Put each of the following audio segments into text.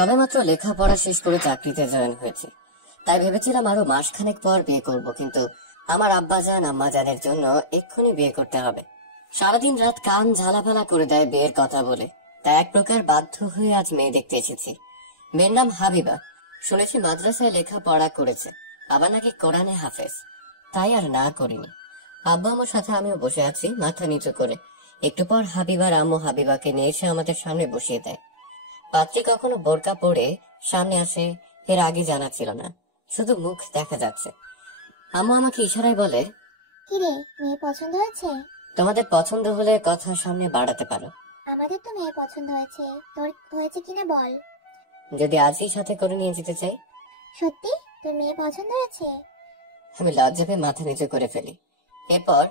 সবেমাত্র লেখাপড়া শেষ করে চাকরিতে জয়েন হয়েছি, তাই ভেবেছিলাম আরো মাসখানেক পর বিয়ে করব, কিন্তু আমার আব্বাজান আম্মাজানের জন্য এক্ষুনি বিয়ে করতে হবে। সারাদিন রাত কান ঝালাফালা করে দেয় বিয়ের কথা বলে, তাই এক প্রকার বাধ্য হয়ে আজ মেয়ে দেখতে এসেছি। মেয়ের নাম হাবিবা। শুনেছি মাদ্রাসায় লেখাপড়া করেছে, আবার নাকি কোরআনে হাফেজ। তাই আর না করিনি। আব্বা আমার সাথে আমিও বসে আছি মাথা নিচু করে। একটু পর হাবিবার আম্মু হাবিবাকে নিয়ে এসে আমাদের সামনে বসিয়ে দেয়। পাত্রী কখনো বোরকা পরে সামনে আসে এর আগে জানা ছিল না, শুধু মুখ দেখা যাচ্ছে। আম্মু আমাকে ইশারায় বলে, কিরে, মেয়ে পছন্দ হয়েছে? তোমাদের পছন্দ হলে কথা সামনে বাড়াতে পারো। আমাদের তো মেয়ে পছন্দ হয়েছে, তোর হয়েছে কিনা বল। যদি আজই সাথে করে নিয়ে যেতে চাই। সত্যি তোর মেয়ে পছন্দ হয়েছে? আমি লজ্জা পেয়ে মাথা নিচু করে ফেলি। এরপর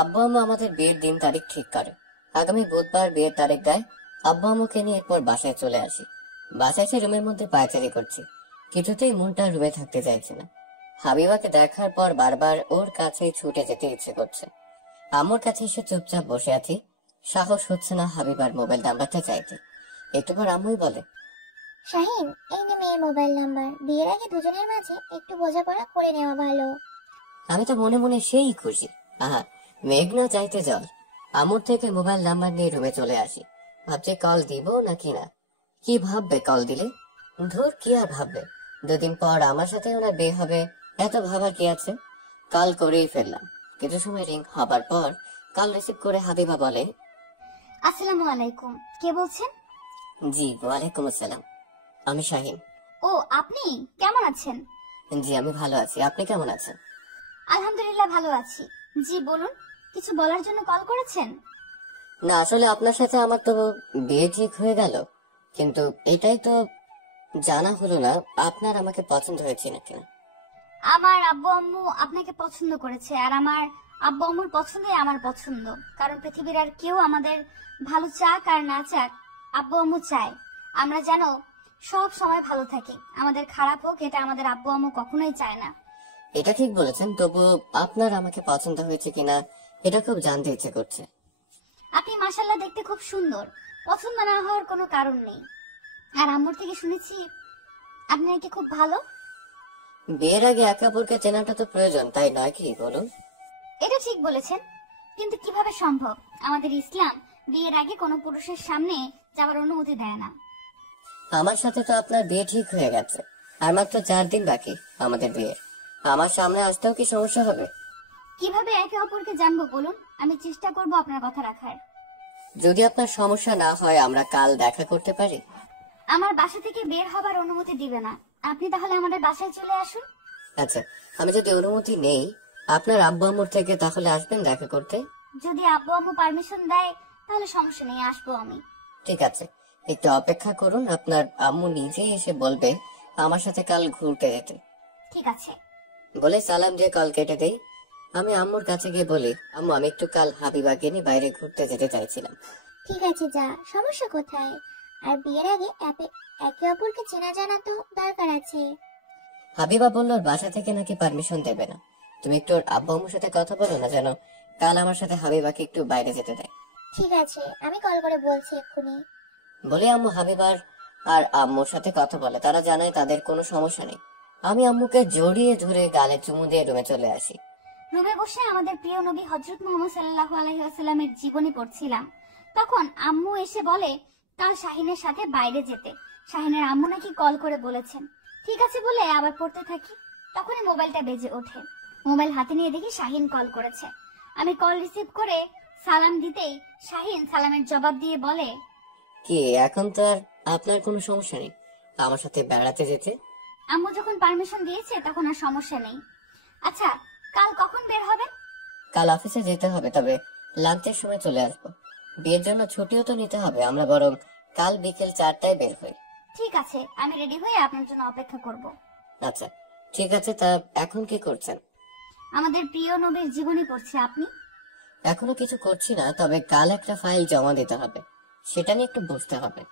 আব্বু আম্মু আমাদের বিয়ের দিন তারিখ ঠিক করে। আগামী বুধবার বিয়ের তারিখ দেয়। আব্বু আম্মুকে নিয়ে এরপর বাসায় চলে আসি। বাসায় এসে রুমের মধ্যে পায়চারি করছি, কিছুতেই মনটা রুমে থাকতে চাইছে না। হাবিবাকে দেখার পর বারবার ওর কাছেই ছুটে যেতে ইচ্ছে করছে। আম্মুর কাছে এসে চুপচাপ বসে আছি, সাহস হচ্ছে না হাবিবার মোবাইল নাম্বারটা চাইতে। একটু পর আম্মুই বলে, শাহিন, এই নে মেয়ের মোবাইল নাম্বার। বিয়ের আগে দুজনের মাঝে একটু বোঝাপড়া করে নেওয়া ভালো। আমি তো মনে মনে সেই খুশি। আহা, মেঘ না চাইতে জল। আমুর থেকে মোবাইল নাম্বার নিয়ে রুমে চলে আসি। ভাবছি কল দিব নাকি না। কি ভাববে কল দিলে? ধুর, কি আর ভাববে। 2 দিন পর আমার সাথে ওনার বিয়ে হবে, এত ভাবার কি আছে। কল করেই ফেললাম। কিছু সময় রিং হবার পর কল রিসিভ করে হাবিবা বলে, আসসালামু আলাইকুম, কে বলছেন? জি ওয়ালাইকুম আসসালাম, আমি শাহিন। ও, আপনি কেমন আছেন? জি আমি ভালো আছি, আপনি কেমন আছেন? আলহামদুলিল্লাহ ভালো আছি। জি বলুন, কিছু বলার জন্য কল করেছেন? না, আসলে আপনার সাথে আমার তো বিয়ে ঠিক হয়ে গেল, কিন্তু এটাই তো জানা হলো না আপনার আমাকে পছন্দ হয়েছে নাকি না। আমার আব্বু আম্মু আপনাকে পছন্দ করেছে, আর আমার আব্বু আম্মুর পছন্দই আমার পছন্দ। কারণ পৃথিবীর আর কেউ আমাদের ভালো চাক আর না চাক, আব্বু আম্মু চায় আমরা যেন সব সময় ভালো থাকি। আমাদের খারাপ হোক, এটা আমাদের আব্বু আম্মু কখনোই চায় না। এটা ঠিক বলেছেন, তবু আপনার আমাকে পছন্দ হয়েছে কিনা এটা খুব জানতে ইচ্ছে করছে। আপনি মাশাআল্লাহ দেখতে খুব সুন্দর, পছন্দ না হওয়ার কোনো কারণ নেই। আর আম্মুর থেকে শুনেছি আপনি নাকি খুব ভালো। বিয়ের আগে একে অপরকে চেনাটা তো প্রয়োজন, তাই নয় কি বলুন? এটা ঠিক বলেছেন, কিন্তু কিভাবে সম্ভব? আমাদের ইসলাম বিয়ের আগে কোনো পুরুষের সামনে যাওয়ার অনুমতি দেয় না। আমার সাথে তো আপনার বিয়ে ঠিক হয়ে গেছে, আর মাত্র 4 দিন বাকি আমাদের বিয়ে। আমার সামনে আসতেও কি সমস্যা হবে? কিভাবে একে অপরকে জানবো বলুন? আমি চেষ্টা করব আপনার কথা রাখার। যদি আপনার সমস্যা না হয় আমরা কাল দেখা করতে পারি। আমার বাসা থেকে বের হবার অনুমতি দিবে না, আপনি তাহলে আমাদের বাসায় চলে আসুন। আচ্ছা, আমি যদি অনুমতি নেই আপনার আব্বু আম্মুর থেকে, তাহলে আসবেন দেখা করতে? যদি আব্বু আম্মু পারমিশন দেয় তাহলে সমস্যা নেই, আসবো আমি। ঠিক আছে, একটু অপেক্ষা করুন, আপনার আম্মু নিজে এসে বলবে আমার সাথে কাল ঘুরতে যেতে। ঠিক আছে। বলে সালাম দিয়ে কল কেটে দেই। আমি আম্মুর কাছে গিয়ে বলি, আম্মু আমি একটু কাল হাবিবাকে নিয়ে বাইরে ঘুরতে যেতে চাইছিলাম। ঠিক আছে, যা, সমস্যা কোথায়? আর বিয়ের আগে একে অপরকে চেনা জানা তো দরকার আছে। হাবিবা বলল ওর বাসা থেকে নাকি পারমিশন দেবে না। তুমি একটু ওর আব্বু আম্মুর সাথে কথা বলো না, যেন কাল আমার সাথে হাবিবাকে একটু বাইরে যেতে দেয়। ঠিক আছে, আমি কল করে বলছি এক্ষুনি। বলে আম্মু হাবিবার আর আম্মুর সাথে কথা বলে। তারা জানায় তাদের কোনো সমস্যা নেই। আমি আম্মুকে জড়িয়ে ধরে গালে চুমু দিয়ে রুমে চলে আসি। রুমে বসে আমাদের প্রিয় নবী হযরত মুহাম্মদ সাল্লাল্লাহু আলাইহি ওয়াসাল্লামের জীবনী পড়ছিলাম। তখন আম্মু এসে বলে কাল শাহিনের সাথে বাইরে যেতে। শাহিনের আম্মু নাকি কল করে বলেছেন। ঠিক আছে বলে আবার পড়তে থাকি। তখনই মোবাইলটা বেজে ওঠে। মোবাইল হাতে নিয়ে দেখি শাহিন কল করেছে। আমি কল রিসিভ করে সালাম দিতেই শাহিন সালামের জবাব দিয়ে বলে, কি এখন তো আর আপনার কোনো সমস্যা নেই আমার সাথে বেড়াতে যেতে? আম্মু যখন পারমিশন দিয়েছে তখন আর সমস্যা নেই। আচ্ছা, কাল কখন বের হবেন? কাল অফিসে যেতে হবে, তবে লাঞ্চের সময় চলে আসবো। বিয়ের জন্য ছুটিও তো নিতে হবে, আমরা বরং কাল বিকেল 4টায় বের হই। ঠিক আছে, আমি রেডি হয়ে আপনার জন্য অপেক্ষা করব। আচ্ছা ঠিক আছে, তা এখন কি করছেন? আমাদের প্রিয় নবীর জীবনী পড়ছি। আপনি? এখনো কিছু করছি না, তবে কাল একটা ফাইল জমা দিতে হবে, সেটা নিয়ে একটু বুঝতে হবে।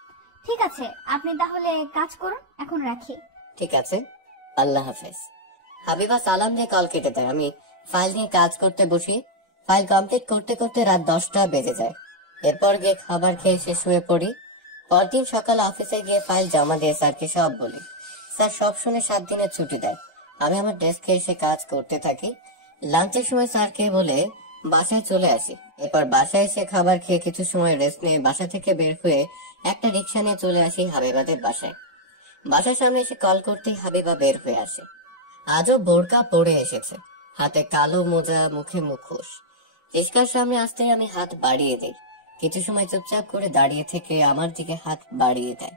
ঠিক আছে, আপনি তাহলে কাজ করুন, এখন রাখি। ঠিক আছে, আল্লাহ হাফেজ। হাবিবা সালাম দিয়ে কল কেটে দেয়। আমি ফাইল নিয়ে কাজ করতে বসি। ফাইল কমপ্লিট করতে করতে রাত 10টা বেজে যায়। এরপর গিয়ে খাবার খেয়ে এসে শুয়ে পড়ি। পরদিন সকালে অফিসে গিয়ে ফাইল জমা দিয়ে স্যারকে সব বলি। স্যার সব শুনে 7 দিনের ছুটি দেয়। আমি আমার ডেস্কে এসে কাজ করতে থাকি। লাঞ্চের সময় স্যারকে বলে বাসায় চলে আসি। এরপর বাসায় এসে খাবার খেয়ে কিছু সময় রেস্ট নিয়ে বাসা থেকে বের হয়ে একটা রিক্সা নিয়ে চলে আসি হাবিবাদের বাসায়। বাসার সামনে এসে কল করতেই হাবিবা বের হয়ে আসে। আজও বোরকা পরে এসেছে, হাতে কালো মোজা, মুখে মুখোশ। রিক্সার সামনে আসতেই আমি হাত বাড়িয়ে দিই। কিছু সময় চুপচাপ করে দাঁড়িয়ে থেকে আমার দিকে হাত বাড়িয়ে দেয়।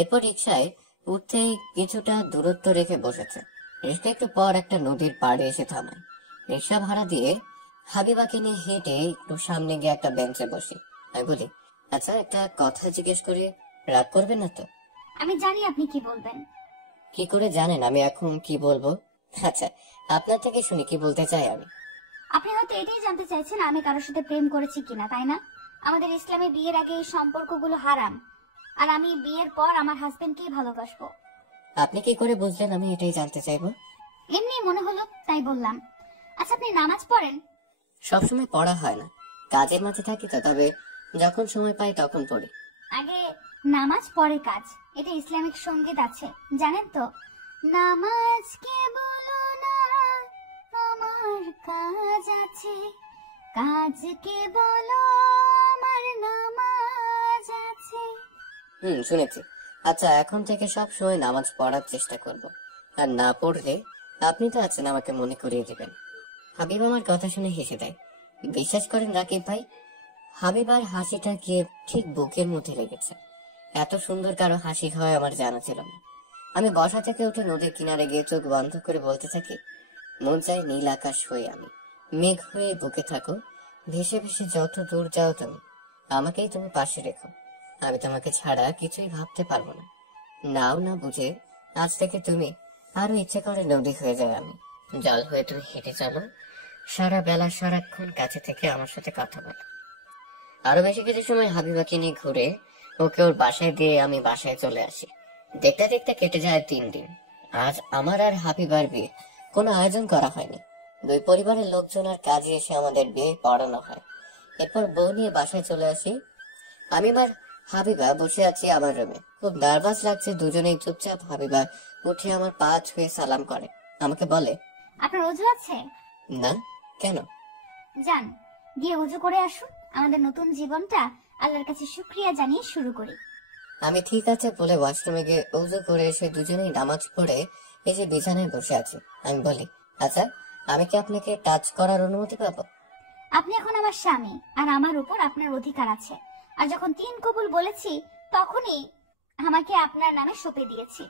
এরপর রিক্সায় উঠতেই কিছুটা দূরত্ব রেখে বসেছে। রিক্সা একটু পর একটা নদীর পাড়ে এসে থামায়। রিক্সা ভাড়া দিয়ে হাবিবাকে নিয়ে হেঁটে একটু সামনে গিয়ে একটা বেঞ্চে বসি। আমি বলি, আচ্ছা একটা কথা জিজ্ঞেস করি, রাগ করবেন না তো? আমি জানি আপনি কি বলবেন। কি করে জানেন আমি এখন কি বলবো? আচ্ছা, আপনার থেকে শুনি কি বলতে চাই আমি। আপনি হয়তো এটাই জানতে চাইছেন আমি কারোর সাথে প্রেম করেছি কিনা, তাই না? আমাদের ইসলামে বিয়ের আগে এই সম্পর্কগুলো হারাম, আর আমি বিয়ের পর আমার হাজবেন্ডকেই ভালোবাসবো। আপনি কি করে বুঝলেন আমি এটাই জানতে চাইবো? এমনি মনে হলো তাই বললাম। আচ্ছা, আপনি নামাজ পড়েন? সবসময় পড়া হয় না, কাজের মাঝে থাকি তো, তবে যখন সময় পাই তখন পড়ি। আগে নামাজ পরে কাজ, এটা ইসলামিক সঙ্গীত আছে, জানেন তো? নামাজ কে বলো না আমার কাজ আছে, কাজকে বলো আমার নামাজ আছে। শুনেছি। আচ্ছা, এখন থেকে সব সময় নামাজ পড়ার চেষ্টা করব, আর না পড়লে আপনি তো আছেন আমাকে মনে করিয়ে দিবেন। হাবিব আমার কথা শুনে হেসে দেয়। বিশ্বাস করেন রাকিব ভাই, হাবিবার হাসিটা গিয়ে ঠিক বুকের মধ্যে লেগেছে। এত সুন্দর কারো হাসি হয় আমার জানা ছিল না। আমি বসা থেকে উঠে নদীর কিনারে গিয়ে চোখ বন্ধ করে বলতে থাকি, মন চাই নীল আকাশ হয়ে আমি, মেঘ হয়ে বুকে থাকো, ভেসে ভেসে যত দূর যাও তুমি, আমাকেই তুমি পাশে রেখো। আমি তোমাকে ছাড়া কিছুই ভাবতে পারবো না। নাও না বুঝে আজ থেকে তুমি, আরো ইচ্ছে করে নদী হয়ে যায় আমি, জল হয়ে তুমি হেঁটে চলো, সারা বেলা সারাক্ষণ কাছে থেকে আমার সাথে কথা বলো। আরো বেশি কিছু সময় হাবিবাকে নিয়ে ঘুরে ওকে ওর বাসায় দিয়ে আমি বাসায় চলে আসি। দেখতে দেখতে কেটে যায় 3 দিন। আজ আমার আর হাবিবার বিয়ে, কোনো আয়োজন করা হয়নি। দুই পরিবারের লোকজন আর কাজে এসে আমাদের বিয়ে পড়ানো হয়। এরপর বউ নিয়ে বাসায় চলে আসি। আমি আর হাবিবা বসে আছি আমার রুমে, খুব নার্ভাস লাগছে। দুজনেই চুপচাপ। হাবিবা উঠে আমার পা ছুঁয়ে সালাম করে, আমাকে বলে, আপনার অজু আছে? না, কেন? যান, গিয়ে উজু করে আসুন। আমাদের নতুন জীবনটা আল্লাহর কাছে শুকরিয়া জানিয়ে শুরু করি। আমি ঠিক আছে বলে ওয়াশরুমে গিয়ে উজু করে এসে দুজনেই নামাজ পড়ে এসে বিছানায় বসে আছি। আমি বলি, আচ্ছা আমি কি আপনাকে টাচ করার অনুমতি পাবো? আপনি এখন আমার স্বামী, আর আমার উপর আপনার অধিকার আছে। আর যখন 3 কবুল বলেছি তখনই আমাকে আপনার নামে সঁপে দিয়েছি।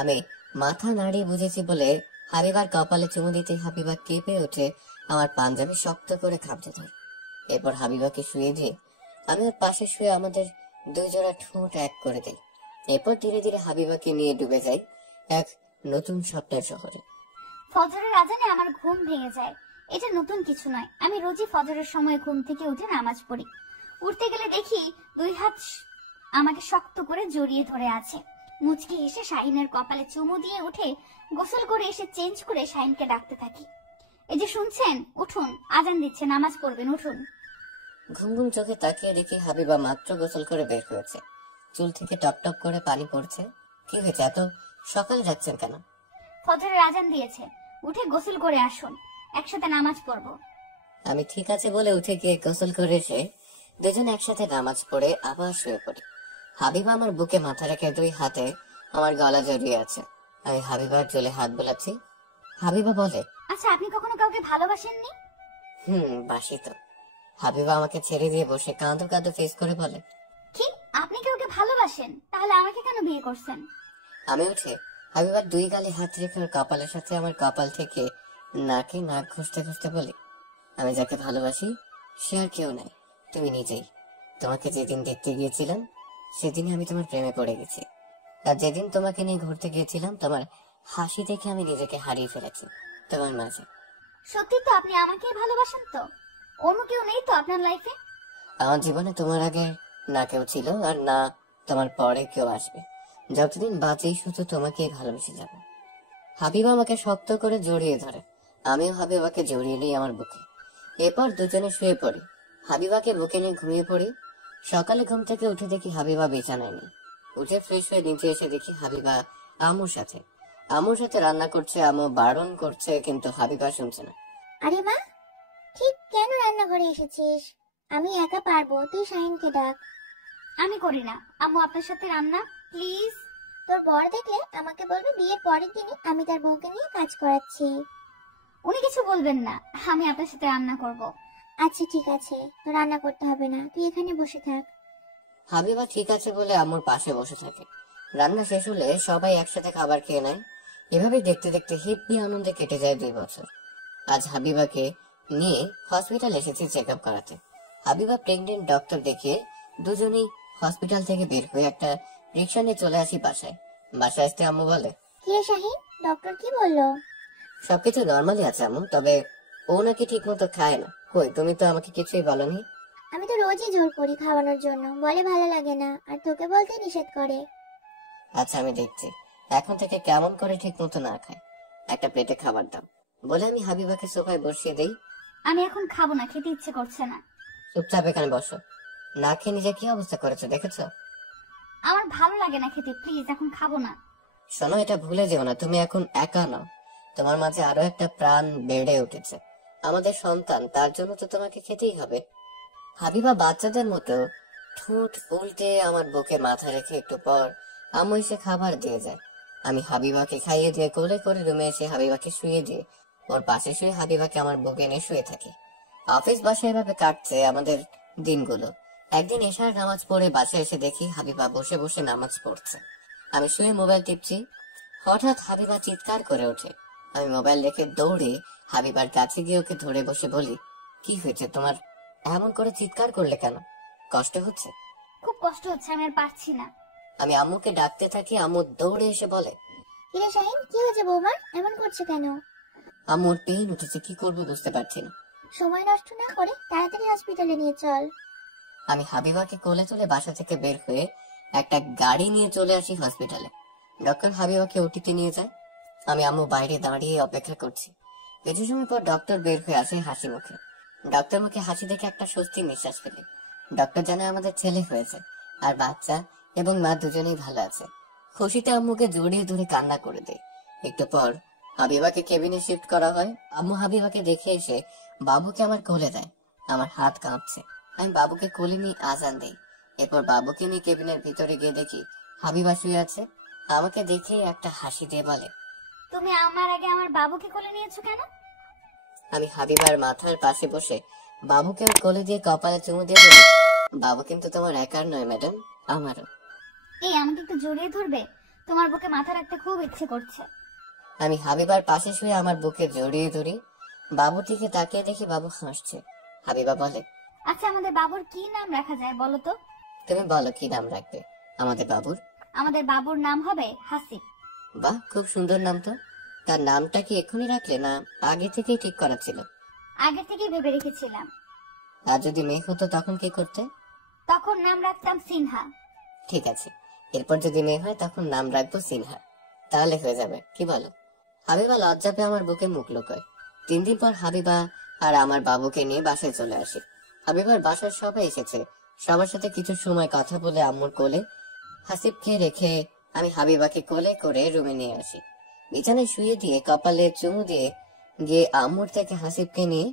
আমি মাথা নাড়িয়ে বুঝেছি বলে হাবিবার কপালে চুমু দিতে হাবিবা কেঁপে উঠে আমার পাঞ্জাবি শক্ত করে খামচে ধরে। এরপর হাবিবাকে শুয়ে দিয়ে আমি ওর পাশে শুয়ে আমাদের 2 জোড়া ঠোঁট এক করে দিই। এরপর ধীরে ধীরে হাবিবাকে নিয়ে ডুবে যাই এক নতুন স্বপ্নের শহরে। ফজরের আজানে আমার ঘুম ভেঙে যায়। এটা নতুন কিছু নয়, আমি রোজই ফজরের সময় ঘুম থেকে উঠে নামাজ পড়ি। উঠতে গেলে দেখি 2 হাত আমাকে শক্ত করে জড়িয়ে ধরে আছে। মুচকি হেসে শাহিনের কপালে চুমু দিয়ে উঠে গোসল করে এসে চেঞ্জ করে শাহিনকে ডাকতে থাকি, এই যে শুনছেন, উঠুন, আজান দিচ্ছে, নামাজ পড়বেন, উঠুন। ঘুম ঘুম চোখে তাকিয়ে দেখি হাবিবা মাত্র গোসল করে বের হয়েছে, চুল থেকে টপ টপ করে পানি পড়ছে। কি হয়েছে, এত সকালে যাচ্ছেন কেন? ফজরের আজান দিয়েছে, উঠে গোসল করে আসুন, একসাথে নামাজ পড়বো। আমি ঠিক আছে বলে উঠে গিয়ে গোসল করে এসে দুজন একসাথে নামাজ পড়ে আবার শুয়ে পড়ি। হাবিবা আমার বুকে মাথা রেখে 2 হাতে আমার গলা জড়িয়ে আছে। আমি হাবিবার চুলে হাত বোলাচ্ছি। হাবিবা বলে, আচ্ছা, আপনি কখনো কাউকে ভালোবাসেননি? বাসি তো। হাবিবা আমাকে ছেড়ে দিয়ে বসে কাঁদো কাঁদো ফেস করে বলে, কি, আপনি কাউকে ভালোবাসেন? তাহলে আমাকে কেন বিয়ে করছেন? আমি উঠে হাবিবার 2 গালে হাত রেখে ওর কপালের সাথে আমার কপাল থেকে নাকে নাক ঘষতে ঘষতে বলি, আমি যাকে ভালোবাসি সে আর কেউ নাই, তুমি নিজেই। তোমাকে যেদিন দেখতে গিয়েছিলাম সেদিনই আমি তোমার প্রেমে পড়ে গেছি। আর যেদিন তোমাকে নিয়ে ঘুরতে গিয়েছিলাম তোমার হাসি দেখে আমি নিজেকে হারিয়ে ফেলেছি তোমার মাঝে। সত্যি তো আপনি আমাকেই ভালোবাসেন তো? অন্য কেউ নেই তো আপনার লাইফে? আমার জীবনে তোমার আগে না কেউ ছিল আর না তোমার পরে কেউ আসবে। যতদিন বাঁচি শুধু তোমাকেই ভালোবেসে যাব। হাবিবা আমাকে শক্ত করে জড়িয়ে ধরে, আমিও হাবিবাকে জড়িয়ে নিই আমার বুকে। এরপর দুজনে শুয়ে পড়ি। হাবিবাকে বুকে নিয়ে ঘুমিয়ে পড়ি। সকালে ঘুম থেকে উঠে দেখি হাবিবা বিছানায় নেই। উঠে ফ্রেশ হয়ে নিচে এসে দেখি হাবিবা আম্মুর সাথে রান্না করছে। আম্মু বারণ করছে কিন্তু হাবিবা শুনছে না। আরে মা, ঠিক কেন রান্নাঘরে এসেছিস? আমি একা পারবো, তুই শাহিনকে ডাক। আমি করি না আম্মু, আপনার সাথে রান্না প্লিজ। তোর বর দেখলে আমাকে বলবে বিয়ের পরের দিনই আমি তার বউকে নিয়ে কাজ করাচ্ছি। উনি কিছু বলবেন না, আমি আপনার সাথে রান্না করব। আচ্ছা ঠিক আছে, তো রান্না করতে হবে না, তুই এখানে বসে থাক। হাবিবা ঠিক আছে বলে আম্মুর পাশে বসে থাকে। রান্না শেষ হলে সবাই একসাথে খাবার খেয়ে নেয়। এভাবে দেখতে দেখতে হেব্বি আনন্দে কেটে যায় 2 বছর। আজ হাবিবাকে নিয়ে হসপিটাল এসেছি চেক আপ করাতে। হাবিবা প্রেগনেন্ট ডক্টর দেখিয়ে দুজনেই হসপিটাল থেকে বের হয়ে একটা রিক্সা নিয়ে চলে আসি বাসায়। বাসায় আসতে আম্মু বলে, কি রে শাহিন, ডক্টর কি বললো? সবকিছু নর্মালি আছে আম্মু, তবে ও নাকি ঠিক মতো খায় না। কই, তুমি তো আমাকে কিছুই বলনি। আমি তো রোজই জোর করি খাওয়ানোর জন্য, বলে ভালো লাগে না, আর তোকে বলতে নিষেধ করে। আচ্ছা আমি দেখছি এখন থেকে কেমন করে ঠিক মতো না খায়। একটা প্লেটে খাবার দাও বলে আমি হাবিবাকে সোফায় বসিয়ে দেই। আমি এখন খাবো না, খেতে ইচ্ছে করছে না। চুপচাপ এখানে বসো। না খেয়ে নিজে কি অবস্থা করেছো দেখেছো? আমার ভালো লাগে না খেতে, প্লিজ এখন খাবো না। শোনো, এটা ভুলে যেও না তুমি এখন একা নও, তোমার মাঝে আরো একটা প্রাণ বেড়ে উঠেছে, আমাদের সন্তান। তার জন্য তো তোমাকে খেতেই হবে। হাবিবা বাচ্চাদের মতো ঠোঁট উল্টে আমার বুকে মাথা রেখে একটু পর আম্মু এসে খাবার দিয়ে যায়। আমি হাবিবাকে খাইয়ে দিয়ে কোলে করে রুমে এসে হাবিবাকে শুয়ে দিয়ে ওর পাশে শুয়ে হাবিবাকে আমার বুকে নিয়ে শুয়ে থাকি। অফিস বাসায় এভাবে কাটছে আমাদের দিনগুলো। একদিন এশার নামাজ পড়ে বাসায় এসে দেখি হাবিবা বসে বসে নামাজ পড়ছে। আমি শুয়ে মোবাইল টিপছি। হঠাৎ হাবিবা চিৎকার করে ওঠে। আমি মোবাইল রেখে দৌড়ে হাবিবার কাছে গিয়ে ওকে ধরে বসে বলি, কি হয়েছে তোমার? এমন করে চিৎকার করলে কেন? কষ্ট হচ্ছে? খুব কষ্ট হচ্ছে, আমি আর পারছি না। আমি আম্মুকে ডাকতে থাকি। আম্মু দৌড়ে এসে বলে, কি রে শাহিন, কি হয়েছে বৌমার, এমন করছে কেন? আম্মুর পেইন উঠেছে, কি করবো বুঝতে পারছি না। সময় নষ্ট না করে তাড়াতাড়ি হসপিটালে নিয়ে চল। আমি হাবিবাকে কোলে তুলে বাসা থেকে বের হয়ে একটা গাড়ি নিয়ে চলে আসি হসপিটালে। ডক্টর হাবিবাকে ওটিতে নিয়ে যায়। আমি আম্মু বাইরে দাঁড়িয়ে অপেক্ষা করছি। কিছু সময় পর ডক্টর বের হয়ে আসে হাসি মুখে। ডক্টর মুখে হাসি দেখে একটা স্বস্তির নিঃশ্বাস ফেলে। ডক্টর জানে আমাদের ছেলে হয়েছে আর বাচ্চা এবং মা দুজনেই ভালো আছে। খুশিতে আম্মুকে জড়িয়ে ধরে কান্না করে দেয়। একটু পর হাবিবাকে কেবিনে শিফট করা হয়। আম্মু হাবিবাকে দেখে এসে বাবুকে আমার কোলে দেয়। আমার হাত কাঁপছে। আমি বাবুকে কোলে নিয়ে আজান দেই। এরপর বাবুকে নিয়ে কেবিনের ভিতরে গিয়ে দেখি হাবিবা শুয়ে আছে। আমাকে দেখে একটা হাসি দিয়ে বলে, তুমি আমার আগে আমার বাবুকে কোলে নিয়েছো কেন? আমি হাবিবার মাথার পাশে বসে বাবুকে ওর কোলে দিয়ে কপালে চুমু দিয়ে বলি, বাবু কিন্তু তোমার একার নয় ম্যাডাম, আমারও। এই আমাকে একটু জড়িয়ে ধরবে, তোমার বুকে মাথা রাখতে খুব ইচ্ছে করছে। আমি হাবিবার পাশে শুয়ে আমার বুকে জড়িয়ে ধরি। বাবুর দিকে তাকিয়ে দেখি বাবু হাসছে। হাবিবা বলে, আচ্ছা আমাদের বাবুর কি নাম রাখা যায় বলো তো? তুমি বলো কি নাম রাখবে আমাদের বাবুর? আমাদের বাবুর নাম হবে হাসিব। বাহ, খুব সুন্দর নাম তো। তার নামটা কি এক্ষুনি রাখলে না আগে থেকেই ঠিক করা ছিল? আগে থেকেই ভেবে রেখেছিলাম। আর যদি মেয়ে হতো তখন কি করতে? তখন নাম রাখতাম সিনহা। ঠিক আছে, এরপর যদি মেয়ে হয় তখন নাম রাখবো সিনহা। তাহলে হয়ে যাবে, কি বলো? হাবিবা লজ্জা পেয়ে আমার বুকে মুখ লুকোয়। 3 দিন পর হাবিবা আর আমার বাবুকে নিয়ে বাসায় চলে আসি। হাবিবার বাসার সবাই এসেছে। সবার সাথে কিছু সময় কথা বলে আম্মুর কোলে হাসিবকে রেখে আমি হাবিবাকে কোলে করে রুমে নিয়ে আসি। বিছানায় শুয়ে দিয়ে কপালে চুমু দিয়ে গিয়ে আম্মুর থেকে হাসিবকে নিয়ে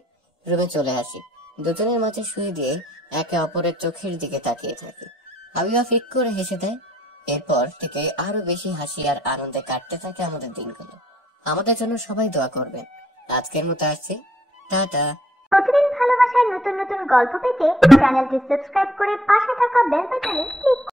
রুমে চলে আসি। দুজনের মাঝে শুয়ে দিয়ে একে অপরের চোখের দিকে তাকিয়ে থাকি। হাবিবা ফিক করে হেসে দেয়। এরপর থেকে আরো বেশি হাসি আর আনন্দে কাটতে থাকে আমাদের দিনগুলো। আমাদের জন্য সবাই দোয়া করবেন। আজকের মতো আসছি, টাটা। প্রতিদিন ভালোবাসার নতুন নতুন গল্প পেতে চ্যানেলটি সাবস্ক্রাইব করে পাশে থাকা বেল বাটনে ক্লিক